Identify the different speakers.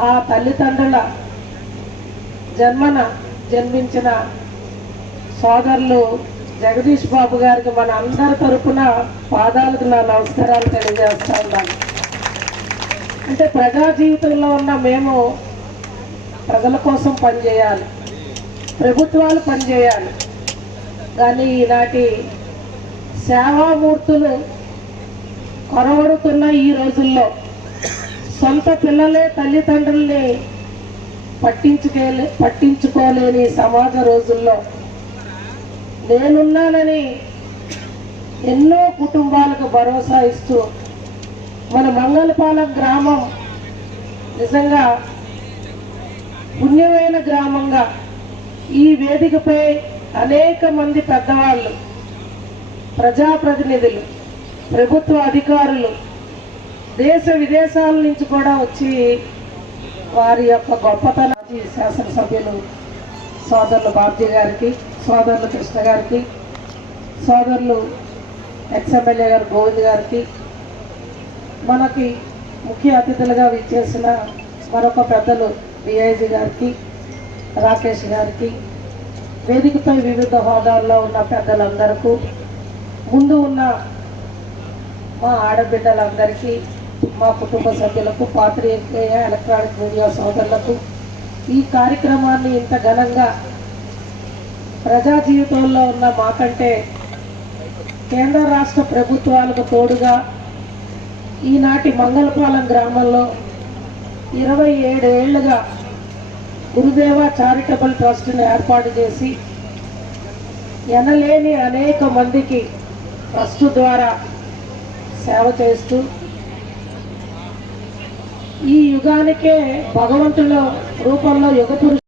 Speaker 1: ఆ తల్లిదండ్రుల జన్మన జన్మించిన సోదరులు జగదీష్ బాబు గారికి మన అందరి తరఫున పాదాలకు నా నమస్కారాలు తెలియజేస్తా ఉన్నాను అంటే ప్రజా జీవితంలో ఉన్న మేము ప్రజల కోసం పనిచేయాలి. ప్రభుత్వాలు పనిచేయాలి. కానీ ఈనాటి సేవామూర్తులు కొరవడుతున్న ఈ రోజుల్లో సొంత పిల్లలే తల్లిదండ్రుల్ని పట్టించుకోలే పట్టించుకోలేని సమాజ రోజుల్లో నేనున్నానని ఎన్నో కుటుంబాలకు భరోసా ఇస్తూ మన మంగళపాలెం గ్రామం నిజంగా పుణ్యమైన గ్రామంగా ఈ వేదికపై అనేక మంది పెద్దవాళ్ళు ప్రజాప్రతినిధులు ప్రభుత్వ అధికారులు దేశ విదేశాల నుంచి కూడా వచ్చి వారి యొక్క గొప్పతనాన్ని శాసనసభ్యులు సోదరులు బాబ్జీ గారికి సోదరులు కృష్ణ గారికి సోదరులు ఎక్స్ఎమ్మెల్యే గారు గోవింద్ గారికి మనకి ముఖ్య అతిథులుగా విచ్చేసిన మరొక పెద్దలు డిఐజీ గారికి రాకేష్ గారికి వేదికపై వివిధ హోదాల్లో ఉన్న పెద్దలందరకు ముందు ఉన్న మా ఆడబిడ్డలందరికీ మా కుటుంబ సభ్యులకు పాత్రికేయ ఎలక్ట్రానిక్ మీడియా సోదరులకు ఈ కార్యక్రమాన్ని ఇంత ఘనంగా ప్రజా జీవితంలో ఉన్న మాకంటే కేంద్ర రాష్ట్ర ప్రభుత్వాలకు తోడుగా ఈనాటి మంగళపాలెం గ్రామంలో ఇరవై ఏడేళ్ళుగా గురుదేవ చారిటబుల్ ట్రస్ట్ని ఏర్పాటు చేసి ఎనలేని అనేక మందికి ట్రస్ట్ ద్వారా సేవ చేస్తూ ఈ యుగానికే భగవంతుల రూపంలో యుగ